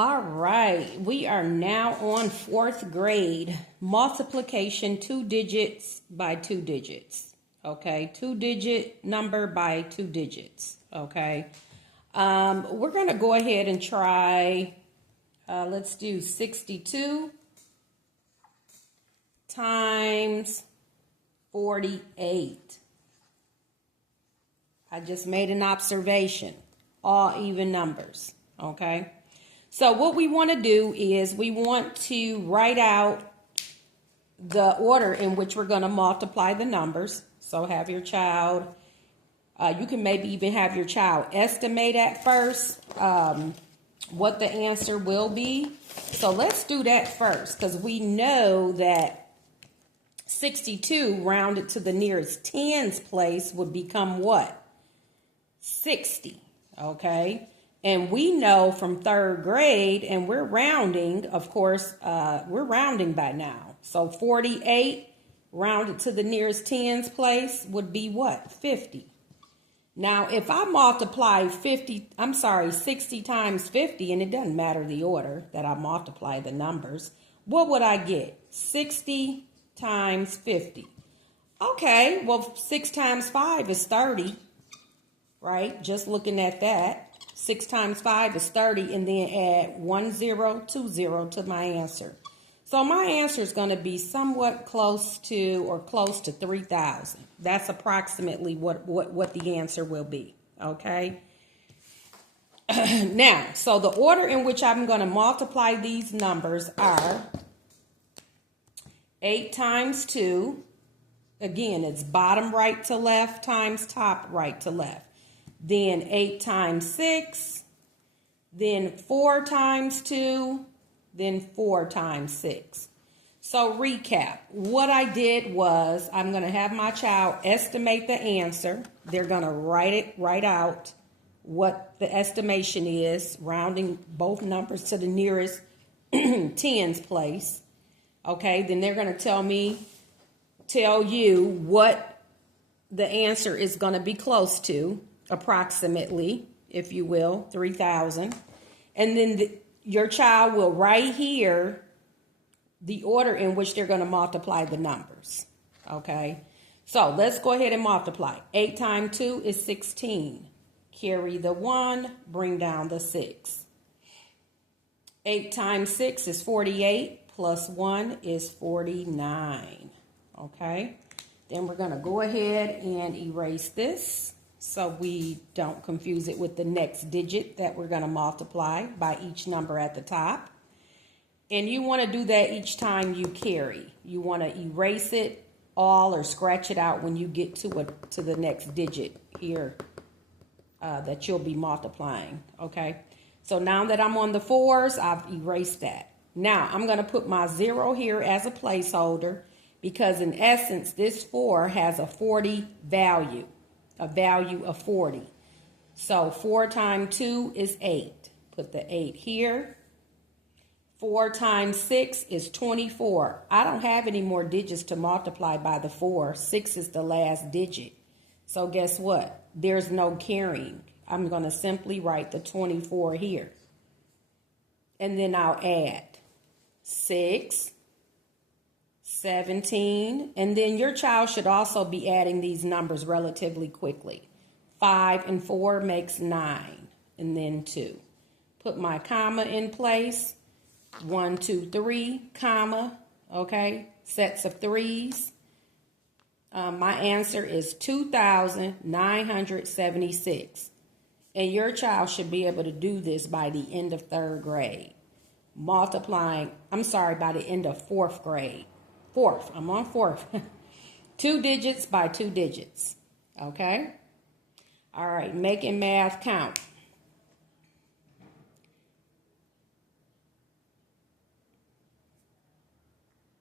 All right, we are now on fourth grade. Multiplication, 2 digits by 2 digits. Okay, 2-digit number by 2 digits. Okay, we're going to go ahead and try, let's do 62 times 48. I just made an observation, all even numbers. Okay. So what we want to do is we want to write out the order in which we're going to multiply the numbers. So have your child, you can maybe even have your child estimate at first what the answer will be. So let's do that first, because we know that 62 rounded to the nearest tens place would become what? 60, okay? And we know from third grade, and we're rounding, of course, we're rounding by now. So 48 rounded to the nearest tens place would be what? 50. Now, if I multiply 60 times 50, and it doesn't matter the order that I multiply the numbers, what would I get? 60 times 50. Okay, well, 6 times 5 is 30, right? Just looking at that. 6 times 5 is 30, and then add 1020 to my answer. So my answer is going to be somewhat close to 3,000. That's approximately what the answer will be, okay? Now, so the order in which I'm going to multiply these numbers are 8 times 2. Again, it's bottom right to left times top right to left. Then 8 times 6, then 4 times 2, then 4 times 6. So recap, what I did was I'm going to have my child estimate the answer. They're going to write out what the estimation is, rounding both numbers to the nearest tens place. Okay, then they're going to tell you what the answer is going to be close to. Approximately, if you will, 3,000. And then your child will write here the order in which they're going to multiply the numbers. Okay, so let's go ahead and multiply. 8 times 2 is 16. Carry the 1, bring down the 6. 8 times 6 is 48, plus 1 is 49. Okay, then we're going to go ahead and erase this, so we don't confuse it with the next digit that we're going to multiply by each number at the top. And you want to do that each time you carry. You want to erase it all or scratch it out when you get to the next digit here that you'll be multiplying. Okay, so now that I'm on the 4s, I've erased that. Now I'm going to put my 0 here as a placeholder, because in essence this 4 has a 40 value. A value of 40. So 4 times 2 is 8. Put the 8 here. 4 times 6 is 24. I don't have any more digits to multiply by the 4. 6 is the last digit. So guess what? There's no carrying. I'm going to simply write the 24 here. And then I'll add 6, 17, and then your child should also be adding these numbers relatively quickly. 5 and 4 makes 9, and then 2. Put my comma in place. 1, 2, 3, comma, okay, sets of 3s. My answer is 2,976, and your child should be able to do this by the end of third grade. By the end of fourth grade. I'm on fourth. 2 digits by 2 digits. Okay? All right, making math count.